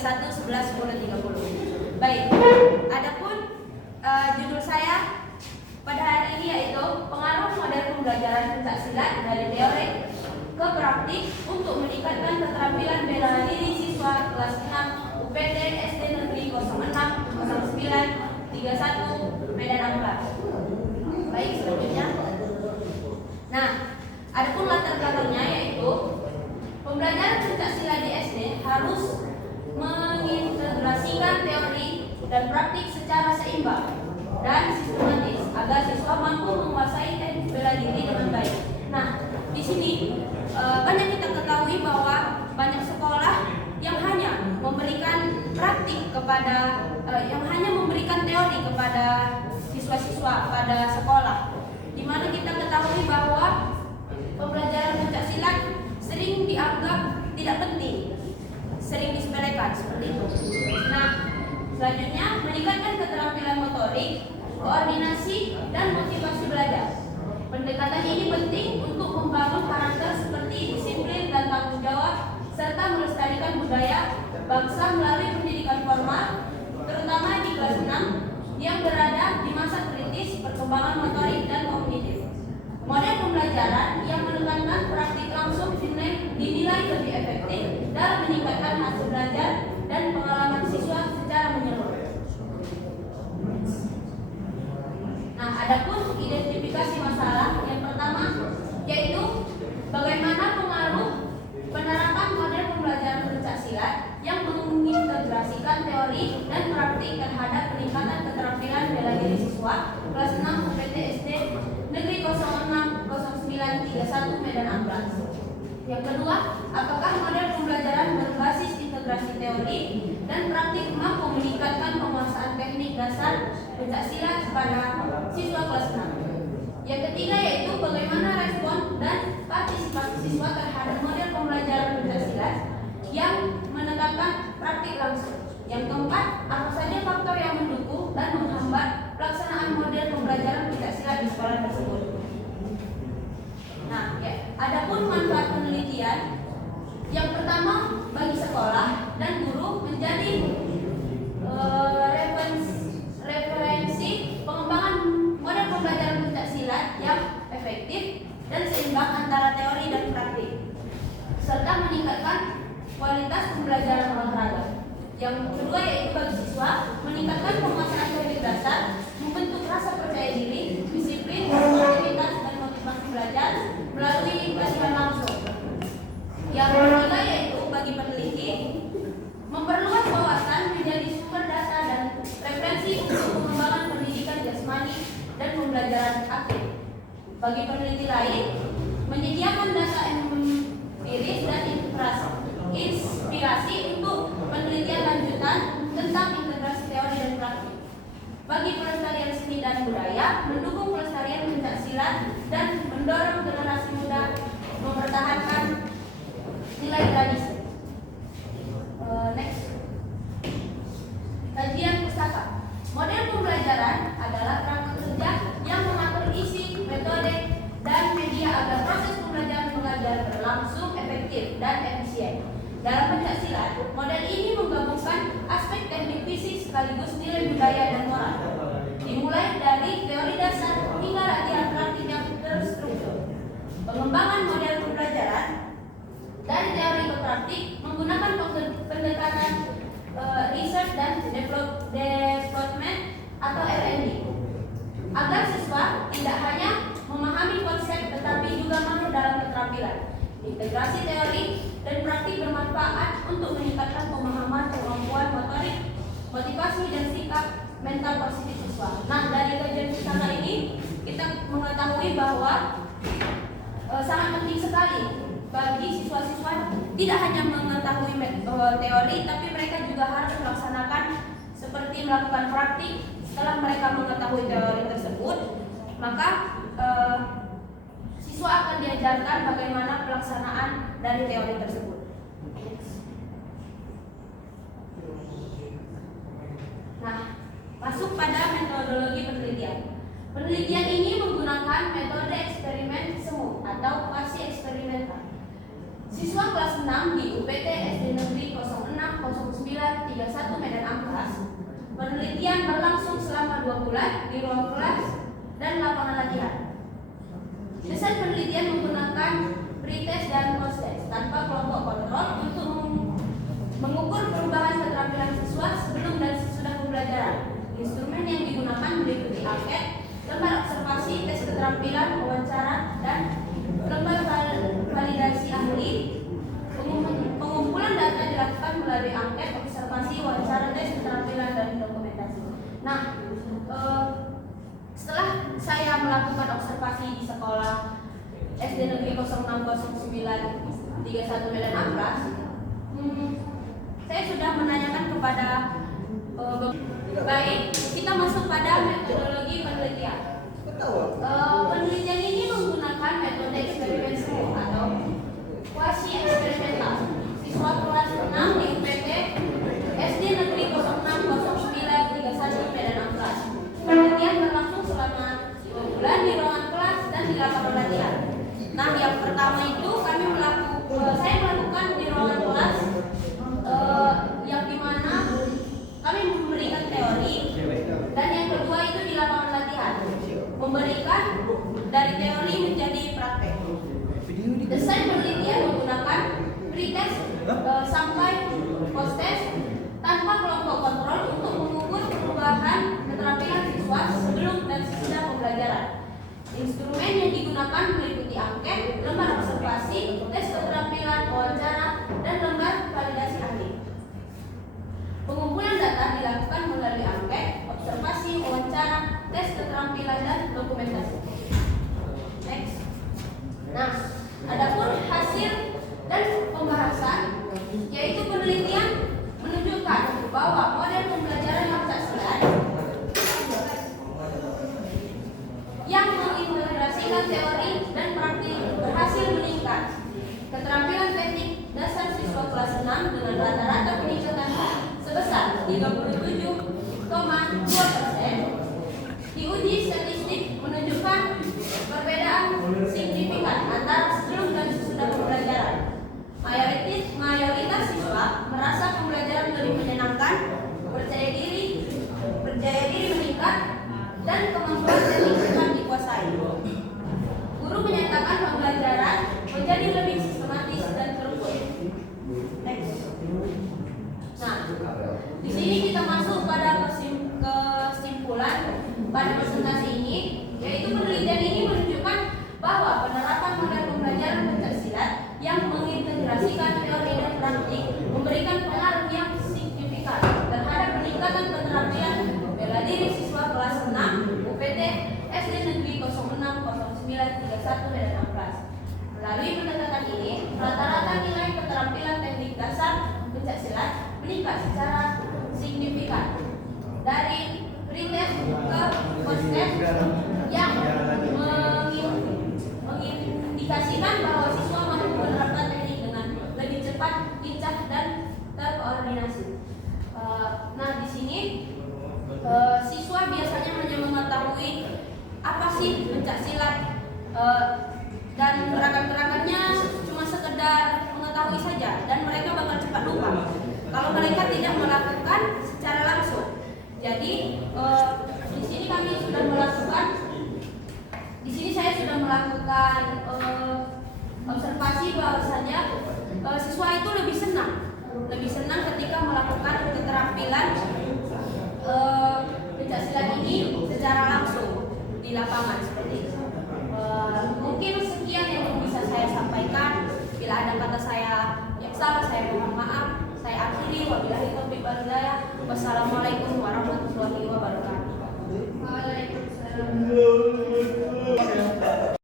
31 11 10 30. Baik. Adapun judul saya pada hari ini yaitu pengaruh model pembelajaran pencaksilat dari teori ke praktik untuk meningkatkan keterampilan bela diri siswa kelas 6 UPT SD Negeri 06 09 31 Medan Amplas. Baik, selanjutnya. Nah, adapun latar belakangnya yaitu pembelajaran pencaksilat di SD harus mengintegrasikan teori dan praktik secara seimbang dan sistematis agar siswa mampu menguasai teknik bela diri dengan baik. Nah, di sini banyak kita ketahui bahwa banyak sekolah yang hanya memberikan praktik kepada yang hanya memberikan teori kepada siswa-siswa pada sekolah, di mana kita ketahui bahwa pembelajaran pencaksilat sering dianggap tidak penting, sering disepelekan seperti itu. Nah, selanjutnya meningkatkan keterampilan motorik, koordinasi, dan motivasi belajar. Pendekatan ini penting untuk membangun karakter seperti disiplin dan tanggung jawab, serta melestarikan budaya bangsa melalui pendidikan formal, terutama di kelas 6 yang berada di masa kritis perkembangan motorik dan kognitif. Model pembelajaran yang menekankan praktik langsung dinilai lebih efektif dalam meningkatkan hasil belajar dan pengalaman siswa secara menyeluruh. Nah, adapun identifikasi masalah yang pertama yaitu bagaimana pengaruh penerapan model pembelajaran pencaksilat yang mengintegrasikan teori dan praktik terhadap peningkatan keterampilan bela diri siswa kelas 6 UPT SD Negeri 06 09 31 Medan Amplas. Yang kedua, apakah model pembelajaran berbasis integrasi teori dan praktik mampu meningkatkan penguasaan teknik dasar pencaksilat pada siswa kelas 6. Yang ketiga yaitu bagaimana respon dan partisipasi siswa terhadap model pembelajaran pencaksilat yang menekankan praktik langsung. Yang keempat, apa saja faktor yang mendukung dan menghambat pelaksanaan model pembelajaran pencaksilat di sekolah tersebut. Nah, ya, adapun manfaat penelitian, yang pertama bagi sekolah dan guru menjadi referensi pengembangan model pembelajaran pencaksilat yang efektif dan seimbang antara teori dan praktik, serta meningkatkan kualitas pembelajaran olahraga. Yang kedua yaitu bagi siswa meningkatkan penguasaan teknik dasar, membentuk rasa percaya diri, disiplin, sportivitas, dan motivasi belajar melalui pelatihan langsung. Yang ketiga yaitu bagi peneliti memperluas wawasan menjadi sumber data dan referensi untuk pengembangan pendidikan jasmani dan pembelajaran aktif. Bagi peneliti lain menyediakan data empiris dan inspirasi untuk penelitian lanjutan tentang integrasi teori dan praktik. Bagi pelestarian seni dan budaya, mendukung pelestarian pencaksilat dan mendorong generasi muda mempertahankan nilai tradisi. Next, kajian pustaka. Model pembelajaran adalah kerangka kerja yang mengatur isi, metode, dan media agar proses pembelajaran mengajar berlangsung efektif dan efisien. Dalam pencaksilat, model ini menggabungkan aspek teknik fisik sekaligus nilai budaya dan moral, dimulai dari teori dasar hingga latihan praktik yang terstruktur. Pengembangan model pembelajaran dari teori ke praktik menggunakan pendekatan research dan development atau R&D agar siswa tidak hanya memahami konsep tetapi juga mahir dalam keterampilan. Integrasi teori dan praktik bermanfaat untuk meningkatkan pemahaman, kemampuan motorik, motivasi, dan sikap mental positif siswa. Nah, dari kajian pustaka ini kita mengetahui bahwa sangat penting sekali bagi siswa-siswa tidak hanya mengetahui teori, tapi mereka juga harus melaksanakan seperti melakukan praktik. Setelah mereka mengetahui teori tersebut, maka siswa akan diajarkan bagaimana pelaksanaan dari teori tersebut. Nah, masuk pada metodologi penelitian. Penelitian ini menggunakan metode eksperimen semu atau kuasi eksperimental. Siswa kelas 6 di UPT SD Negeri 06 09 Keterampilan 31 Medan Amplas. Penelitian berlangsung selama 2 bulan di ruang kelas dan lapangan latihan. Desain penelitian menggunakan pretest dan post-test tanpa kelompok kontrol untuk mengukur perubahan keterampilan siswa sebelum dan sesudah pembelajaran. Instrumen yang digunakan meliputi angket, lembar observasi, tes keterampilan, wawancara, dan lembar validasi ahli. Pengumpulan data dilakukan melalui angket, observasi, wawancara, tes keterampilan, dan dokumentasi. Nah, setelah saya melakukan observasi di sekolah SD Negeri 060931 Medan Amplas, saya sudah menanyakan kepada baik, kita masuk pada metodologi penelitian. Penelitian ini menggunakan metode eksperimen semu atau kuasi eksperimental. Siswa kelas 6 di UPT SD Negeri 060931 Medan Amplas. Penelitian berlangsung selama 2 bulan di ruangan kelas dan di lapangan latihan. Nah, yang pertama itu saya melakukan di ruangan kelas, yang dimana kami memberikan teori, dan yang kedua itu di lapangan latihan, memberikan dari teori menjadi praktek. Desain penelitian menggunakan pretest sampai post-test tanpa kelompok kontrol untuk mengukur perubahan keterampilan siswa sebelum dan sesudah pembelajaran. Instrumen yang digunakan meliputi angket, lembar observasi, tes keterampilan, wawancara, dan lembar validasi ahli. Pengumpulan data dilakukan melalui angket, observasi, wawancara, tes keterampilan, dan dokumentasi. Next. Nah, adapun hasil dan pembahasan, yaitu penelitian menunjukkan bahwa model pembelajaran pencaksilat yang mengintegrasikan teori dan praktik berhasil meningkat keterampilan teknik dasar siswa kelas 6 dengan rata-rata peningkatan sebesar 37,2%. Di uji statistik menunjukkan perbedaan signifikan antara sebelum dan sesudah pembelajaran. Mayoritas siswa merasa pembelajaran lebih menyenangkan, percaya diri meningkat, dan kemampuan teknik cepat dikuasai. Guru menyatakan pembelajaran menjadi lebih sistematis dan terukur. Next. Nah, di sini kita masuk pada kesimpulan pada presentasi ini, yaitu penelitian ini menunjukkan bahwa penerapan model pembelajaran pencaksilat yang mengintegrasikan teori dan praktik memberikan pengaruh yang signifikan terhadap peningkatan keterampilan bela diri siswa kelas 6 UPT SD Negeri 060931 Medan Amplas. Melalui pendekatan ini, rata-rata nilai keterampilan teknik dasar pencaksilat meningkat secara signifikan dari pretest ke post-test yang mengindikasikan bahwa siswa mampu menerapkan teknik dengan lebih cepat, lincah, dan terkoordinasi. Nah, di sini siswa biasanya hanya mengetahui apa sih pencaksilat, dan gerakan-gerakannya cuma sekedar mengetahui saja, dan mereka bakal cepat lupa kalau mereka tidak melakukan secara langsung. Jadi di sini saya sudah melakukan observasi bahwasanya siswa itu lebih senang ketika melakukan keterampilan pencaksilat ini secara langsung di lapangan seperti itu. Mungkin sekian yang bisa saya sampaikan. Bila ada kata saya yang salah, saya mohon maaf. Saya akhiri. Wabillahi taufiq wal hidayah. Wassalamualaikum warahmatullahi wabarakatuh. Waalaikumsalam.